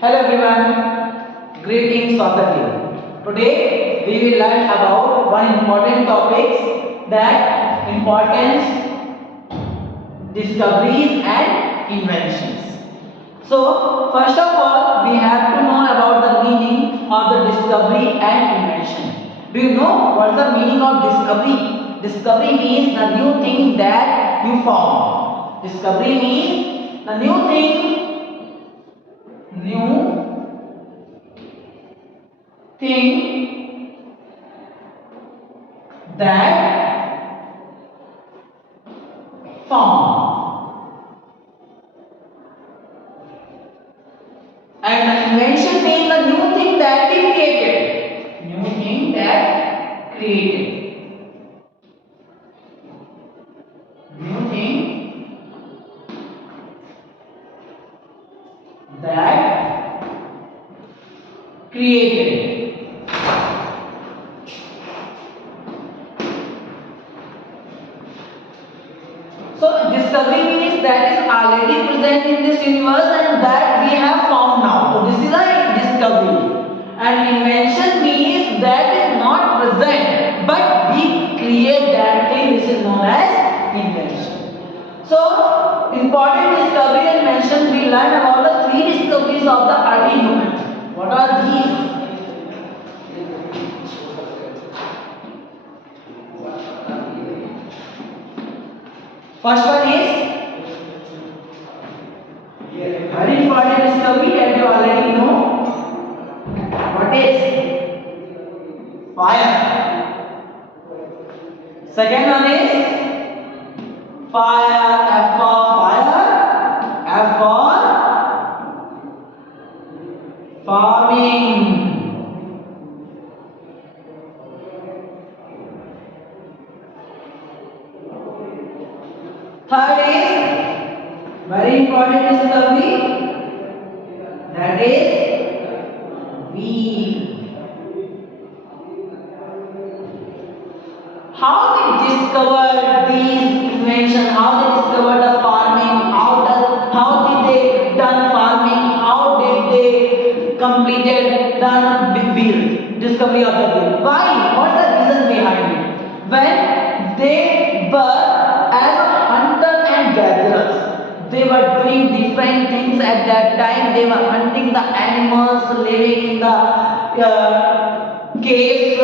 Hello everyone, greetings of the day. Today we will learn about one important topic, that importance, discoveries and inventions. So first of all we have to know about the meaning of the discovery and invention. Do you know what is the meaning of discovery? Discovery means the new thing that you found. Discovery means the new thing that found. And the invention means the new thing that we created. New thing that created. New thing that created. So discovery means that is already present in this universe and that we have found now. So this is a discovery. And invention means that is not present but we create that thing. This is known as invention. So important discovery and invention, we learn about the three discoveries of the early human. What are these? First one is very important discovery that you already know. What is fire? Second one is fire. F for fire. F for farming. Third is very important discovery, that is weed. How they discovered these inventions? How they discovered the farming? How did they done farming? How did they completed the wheel? Discovery of the wheel. Why? What's the reason behind it? When they were hunter and gatherers, they were doing different things at that time. They were hunting the animals living in the caves,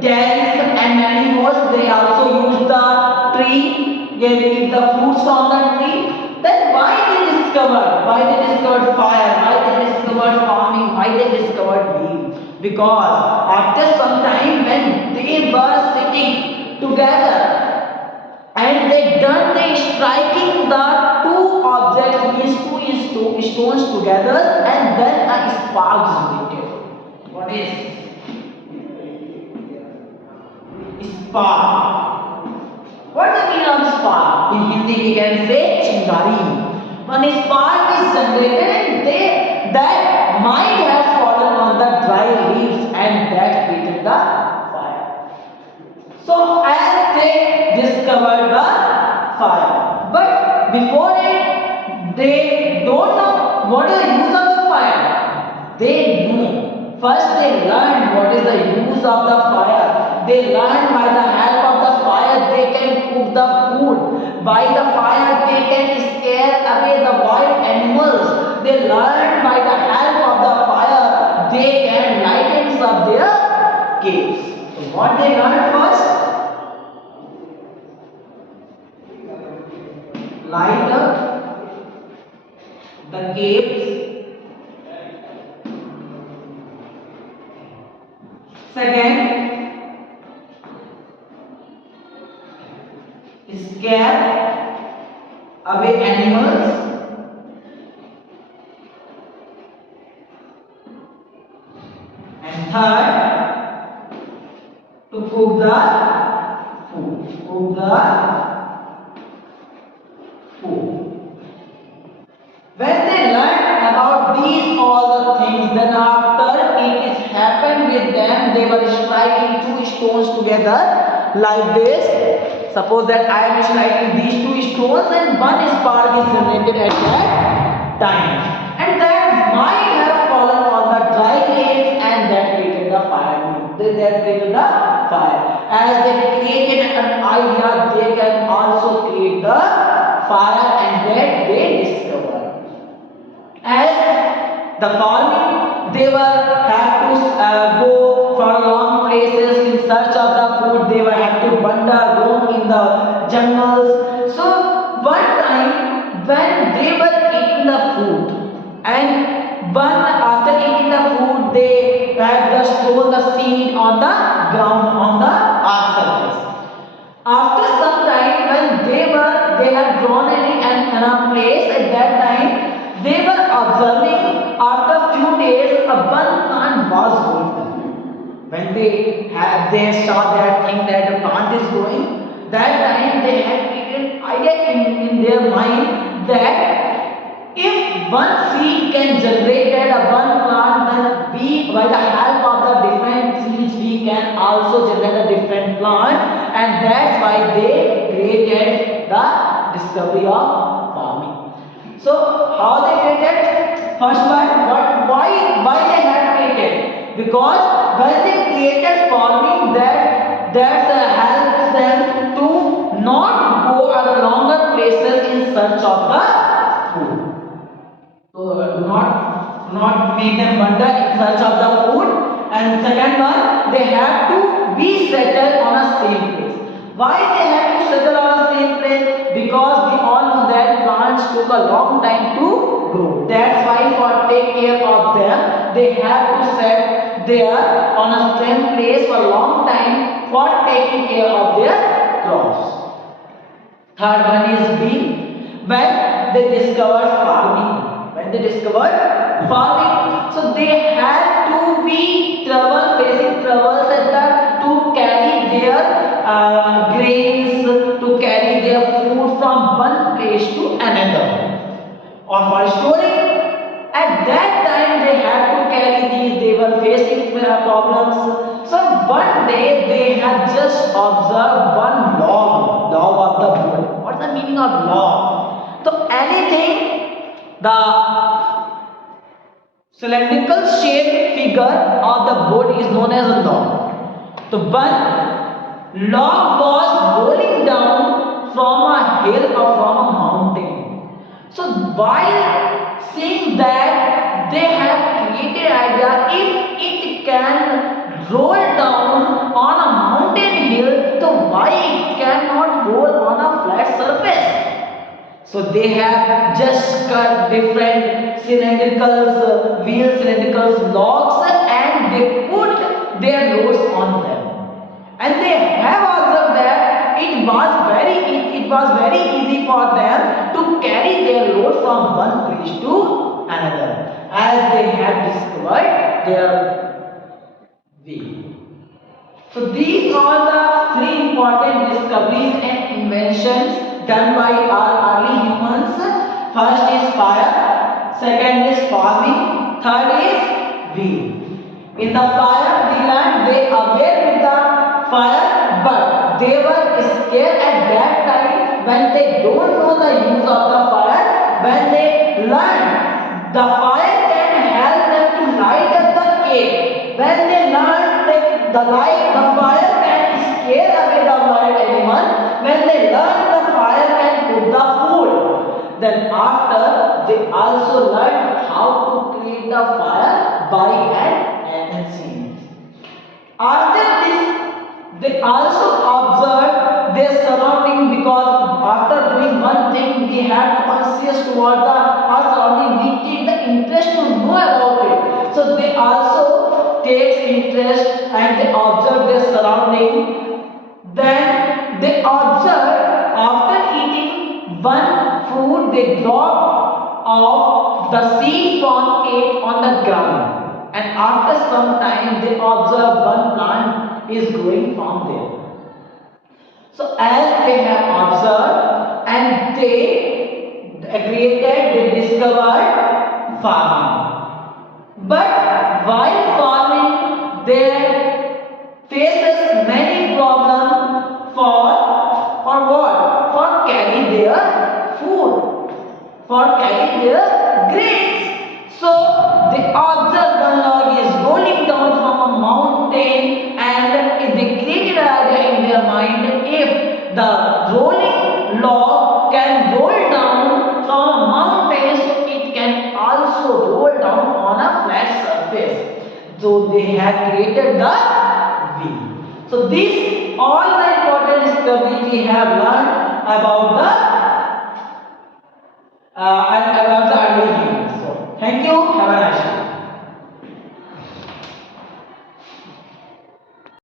dens and many more. They also used the tree, they eat the fruits from the tree. Then why they discovered fire, why they discovered farming, why they discovered wheat? Because after some time when they were sitting together and they done the striking the two objects, means two stones together, and then a spark generated. What is spark? What's the meaning of spark? In Hindi we can say chingari. When a spark is generated, that might have fallen on the dry leaves and that created the fire. So as they discovered the fire, but before it, they don't know what is the use of the fire. They knew. First they learned what is the use of the fire. They learned by the help of the fire they can cook the food. By the fire they can scare away the wild animals. They learned by the help of the fire they can lighten up their caves. So what they learned first? Light up the caves. Second, scare away animals. And third, to cook the food. When they learned about these all the things, then after it is happened with them, they were striking two stones together like this. Suppose that I am striking these two stones and one spark is generated at that time, and that might have as they created an idea, they can also create the fire, and that they discovered. As the farming, they were have to go for long places in search of the food. They were have to wander, roam in the jungles. So one time when they were eating the food, and one after eating the food, they had just thrown the seed on the ground on the earth surface. After some time, when they had drawn in a place at that time, they were observing after few days a one plant was growing. When they saw that thing that the plant is growing, that time they had an idea in their mind that if one seed can generate that one plant, then we by the help of the different seeds we can also generate a different plant, and that's why they created the discovery of farming. So how they created? First one, why they had created? Because when they created farming, that helps them to not go to the longer places in search of the food. So do not make them wander in search of the food. And second one, they have to be settled on a same place. Why they have to settle on a same place? Because we all know that plants took a long time to grow. That's why for take care of them, they have to set there on a same place for a long time for taking care of their crops. Third one is B. When they discovered farming. When they discovered farming, so they had to be facing troubles at that to carry their grains, to carry their food from one place to another, or for storing. At that time they had to carry these. They were facing problems. So one day they had just observed one log of the boat. What's the meaning of log? So anything, the cylindrical shaped figure of the boat is known as a log. So one log was rolling down from a hill or from a mountain. So while seeing that, they have created idea, if it can roll down on a mountain hill, so why it cannot roll on a flat surface? So they have just cut different cylindricals, wheel cylindricals, logs, and they put their loads on them. And they have observed that it was very easy for them to carry their load from one place to another, as they have discovered their way. So these are the three important discoveries and inventions done by our early humans. First is fire, second is farming, third is wheel. In the fire, the land they aware with the fire, but they were scared at that time when they don't know the use of the fire. When they learn the fire can help them to light up the cave. When they learn that the fire can scare away the wild animal. When they learn the fire can cook the food. Then after they also learn how to create the fire by hand and seeing. After this, they also observe their surrounding, because after doing one thing we have conscious toward our surrounding. We take the interest to know about it. So they also take interest and they observe their surrounding. Then they observe after eating one food, they drop off the seed from it on the ground. And after some time they observe one plant is growing from there. So as they have observed and they discovered farming. But while farming, they faces many problems for what? For carrying their food, for carrying their grains. So they observe one log is rolling down from a mountain, and they created an idea in the rolling log can roll down from a mountain, so it can also roll down on a flat surface. So they have created the wheel. So these all the important discoveries we have learned about the